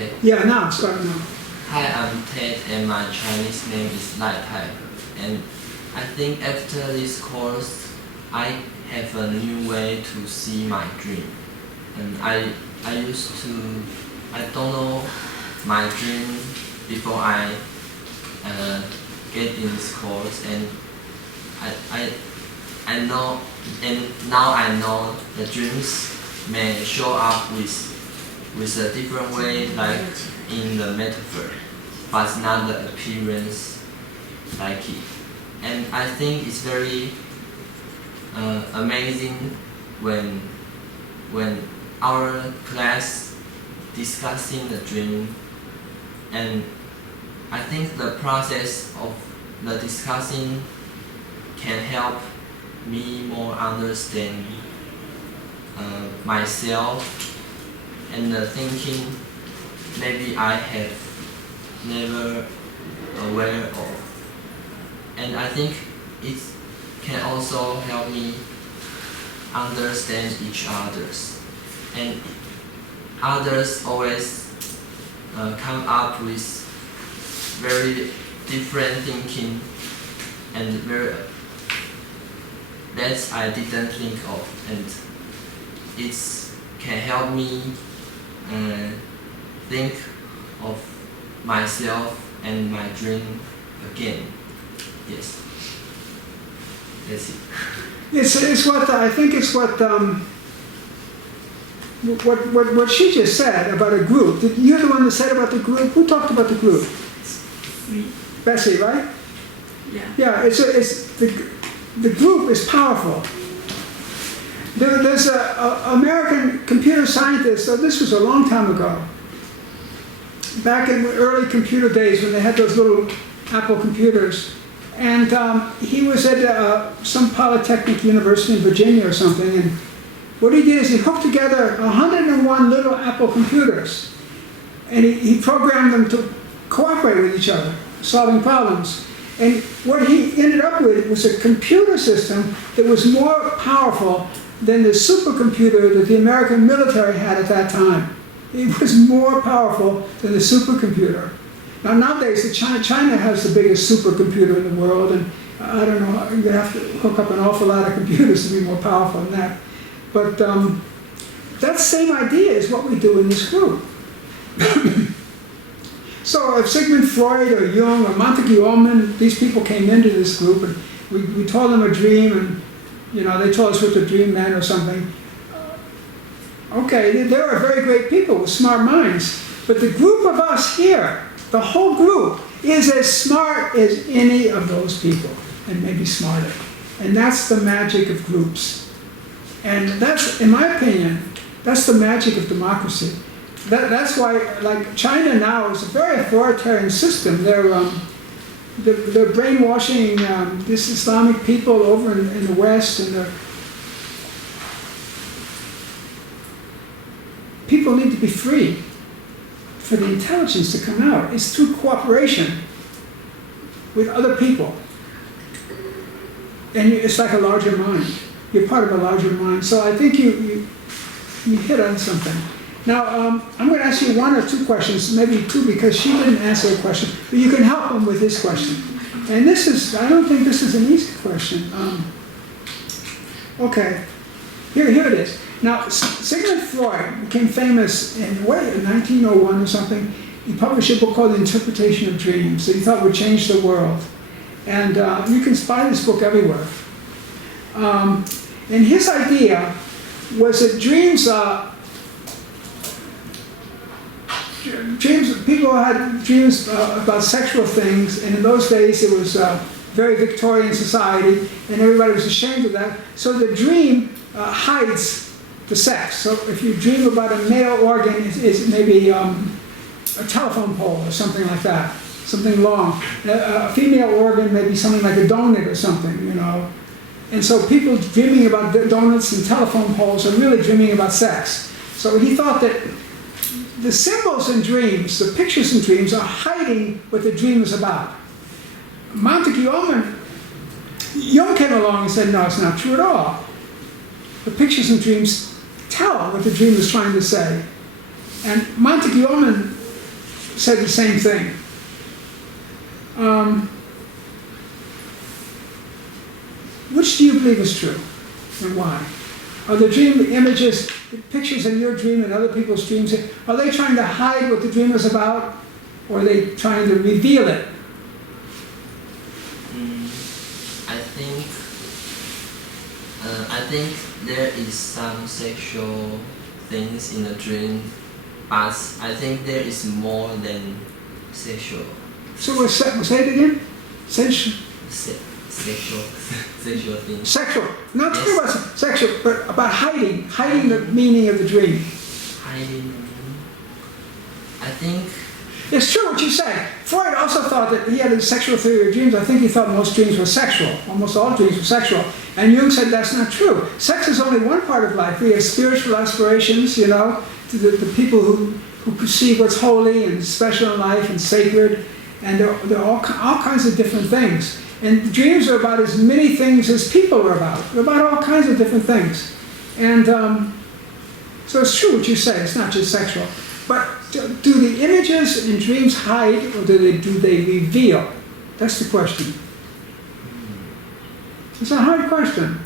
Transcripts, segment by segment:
Ted. Yeah, now, start now. Hi, I'm Ted, and my Chinese name is Lai Tai. And I think after this course, I have a new way to see my dream. And I don't know my dream before I get in this course, and I know, and now I know the dreams may show up with a different way, like in the metaphor, but not the appearance like it. And I think it's very amazing when our class discussing the dream, and I think the process of the discussing can help me more understand myself and the thinking maybe I have never aware of. And I think it can also help me understand each others. And others always come up with very different thinking and that I didn't think of, and it can help me think of myself and my dream again. Yes, that's it. It's what I think it's what she just said about a group. You're the one that said about the group. Who talked about the group? Me. Bessie, right? Yeah. Yeah. The group is powerful. There's an American computer scientist. So this was a long time ago. Back in the early computer days when they had those little Apple computers. And he was at some polytechnic university in Virginia or something, and what he did is he hooked together 101 little Apple computers, and he programmed them to cooperate with each other, solving problems. And what he ended up with was a computer system that was more powerful than the supercomputer that the American military had at that time. It was more powerful than the supercomputer. Now nowadays, China has the biggest supercomputer in the world, and I don't know, you're going to have to hook up an awful lot of computers to be more powerful than that. But that same idea is what we do in this group. So if Sigmund Freud or Jung or Montague Ullman, these people came into this group, and we told them a dream, and they told us what the dream meant or something. Okay, they were very great people with smart minds, but the group of us here, the whole group, is as smart as any of those people, and maybe smarter. And that's the magic of groups. And that's, in my opinion, that's the magic of democracy. That's why, like, China now is a very authoritarian system. They're brainwashing this Islamic people over in the West, and people need to be free for the intelligence to come out. It's through cooperation with other people. And it's like a larger mind. You're part of a larger mind. So I think you hit on something. Now, I'm going to ask you one or two questions, maybe two, because she didn't answer a question, but you can help them with this question. And this is, I don't think this is an easy question. Okay, here it is. Now, Sigmund Freud became famous in 1901 or something. He published a book called The Interpretation of Dreams that he thought would change the world. And you can buy this book everywhere. And his idea was that dreams, people had dreams about sexual things, and in those days it was a very Victorian society, and everybody was ashamed of that. So the dream hides the sex. So if you dream about a male organ, it's maybe a telephone pole or something like that, something long. A female organ may be something like a donut or something, And so people dreaming about donuts and telephone poles are really dreaming about sex. So he thought that the symbols in dreams, the pictures in dreams, are hiding what the dream is about. Montague Ullman, Jung came along and said, no, it's not true at all. The pictures in dreams tell what the dream is trying to say. And Montague Ullman said the same thing. Which do you believe is true, and why? Are the dream images, the pictures in your dream and other people's dreams, are they trying to hide what the dream is about, or are they trying to reveal it? I think there is some sexual things in the dream, but I think there is more than sexual. So say it again? Sexual things. Sexual. Not talking about sexual, but about hiding the meaning of the dream. Hiding. I think it's true what you say. Freud also thought that he had a sexual theory of dreams. I think he thought most dreams were sexual. Almost all dreams were sexual. And Jung said that's not true. Sex is only one part of life. We have spiritual aspirations, you know, to the people who perceive what's holy and special in life and sacred. And there are all kinds of different things. And dreams are about as many things as people are about. They're about all kinds of different things. And so it's true what you say. It's not just sexual. But do the images in dreams hide, or do they reveal? That's the question. It's a hard question.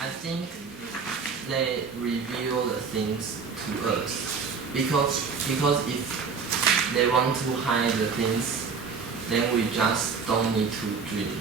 I think they reveal the things to us because if they want to hide the things, then we just don't need to dream.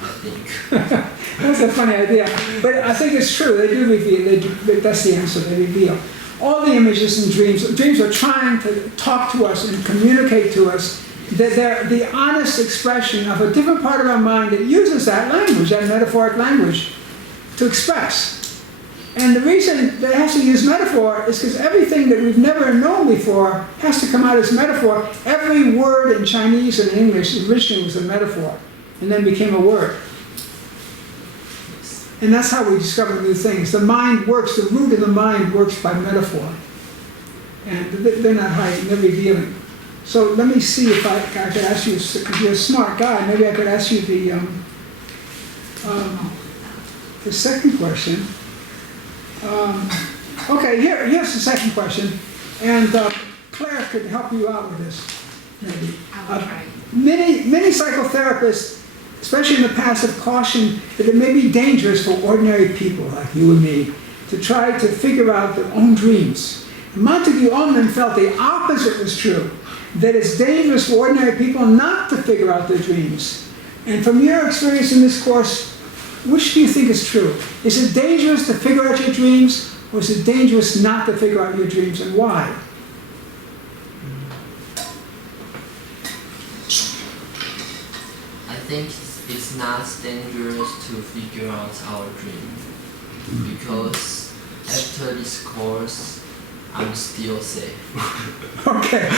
I think. That's a funny idea, but I think it's true. They do reveal. That's the answer. They reveal. All the images in dreams. Dreams are trying to talk to us and communicate to us. That they're the honest expression of a different part of our mind that uses that language, that metaphoric language, to express. And the reason that it has to use metaphor is because everything that we've never known before has to come out as metaphor. Every word in Chinese and English originally was a metaphor, and then became a word. And that's how we discover new things. The mind works, the root of the mind works by metaphor. And they're not hiding, they're revealing. So let me see if I could ask you, if you're a smart guy, maybe I could ask you the second question. Okay, here's the second question. And Claire could help you out with this, maybe. I will try. Many psychotherapists, especially in the past, have cautioned that it may be dangerous for ordinary people like you and me to try to figure out their own dreams. Montague Ullman felt the opposite was true, that it's dangerous for ordinary people not to figure out their dreams. And from your experience in this course, which do you think is true? Is it dangerous to figure out your dreams, or is it dangerous not to figure out your dreams, and why? I think it's not dangerous to figure out our dream because after this course, I'm still safe. Okay,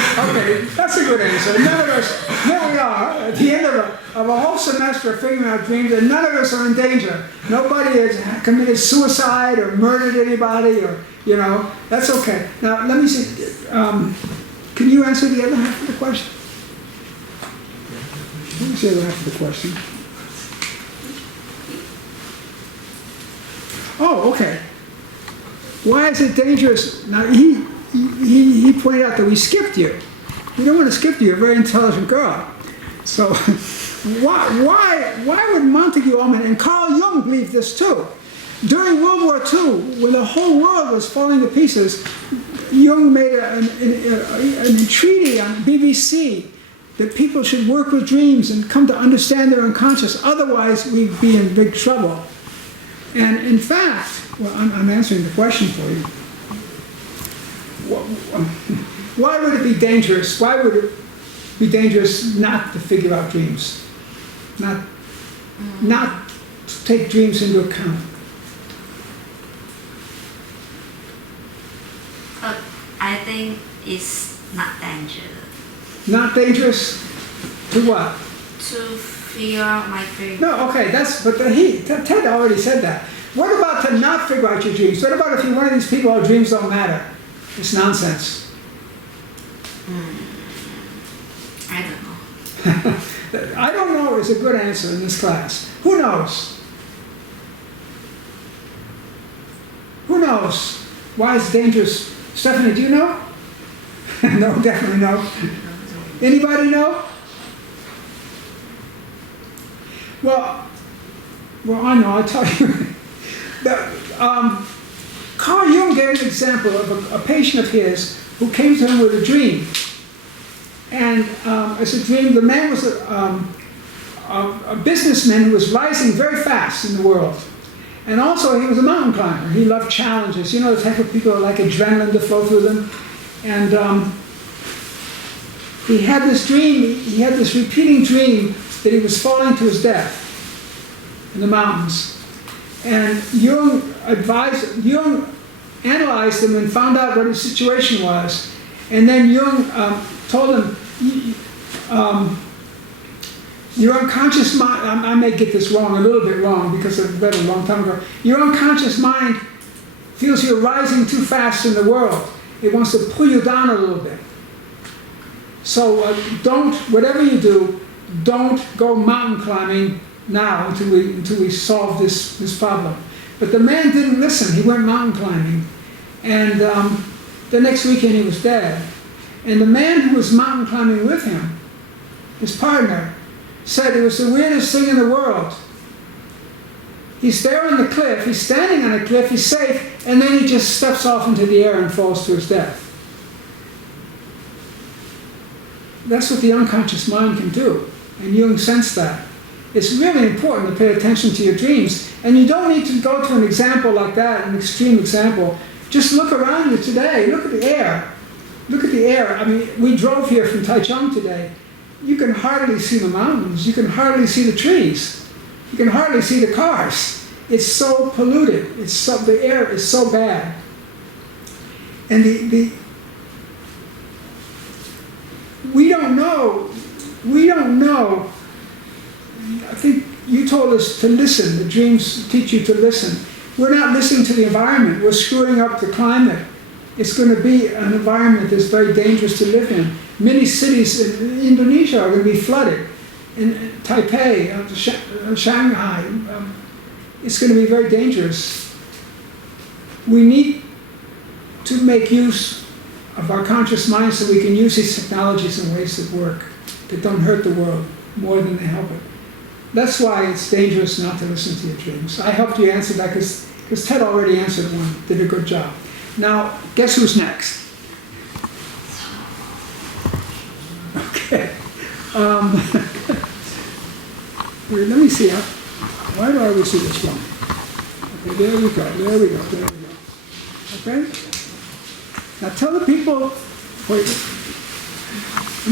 that's a good answer. None of us, here we are, at the end of a whole semester of figuring out dreams, and none of us are in danger. Nobody has committed suicide or murdered anybody, or, you know, that's okay. Now, let me see, can you answer the other half of the question? Let me see the other half of the question. Oh, okay. Why is it dangerous? Now, he pointed out that we skipped you. We don't want to skip you. You're a very intelligent girl. So why would Montague Ullman and Carl Jung believe this too? During World War II, when the whole world was falling to pieces, Jung made an entreaty on BBC that people should work with dreams and come to understand their unconscious. Otherwise, we'd be in big trouble. And in fact, well, I'm answering the question for you. Why would it be dangerous? Why would it be dangerous not to figure out dreams? Not to take dreams into account? I think it's not dangerous. Not dangerous to what? To figure out my dream. No, okay, Ted already said that. What about to not figure out your dreams? What about if you're one of these people whose dreams don't matter? It's nonsense. I don't know. I don't know is a good answer in this class. Who knows? Who knows? why it's dangerous. Stephanie, do you know? No, definitely no. Anybody know? Well, I know, I'll tell you. Carl Jung gave an example of a patient of his who came to him with a dream. And it's a dream, the man was a businessman who was rising very fast in the world. And also he was a mountain climber. He loved challenges. You know, the type of people who like adrenaline to flow through them. And he had this dream, he had this repeating dream that he was falling to his death in the mountains. And Jung analyzed him and found out what his situation was. And then Jung told him, your unconscious mind, I may get this wrong, a little bit wrong, because I read it a long time ago. Your unconscious mind feels you're rising too fast in the world. It wants to pull you down a little bit. So whatever you do, don't go mountain climbing now until we solve this problem. But the man didn't listen. He went mountain climbing. And the next weekend he was dead. And the man who was mountain climbing with him, his partner, said it was the weirdest thing in the world. He's there on the cliff, he's standing on a cliff, he's safe, and then he just steps off into the air and falls to his death. That's what the unconscious mind can do, and Jung sensed that. It's really important to pay attention to your dreams, and you don't need to go to an example like that, an extreme example. Just look around you today, look at the air. Look at the air. I mean, we drove here from Taichung today. You can hardly see the mountains. You can hardly see the trees. You can hardly see the cars. It's so polluted. The air is so bad. And we don't know. I think you told us to listen. The dreams teach you to listen. We're not listening to the environment. We're screwing up the climate. It's going to be an environment that's very dangerous to live in. Many cities in Indonesia are going to be flooded. In Taipei, Shanghai, it's going to be very dangerous. We need to make use of our conscious mind so we can use these technologies in ways that work, that don't hurt the world more than they help it. That's why it's dangerous not to listen to your dreams. I helped you answer that because Ted already answered one, did a good job. Now, guess who's next? Okay. Let me see. Why do I always do this wrong? Okay, there we go. Okay? Now tell the people, wait.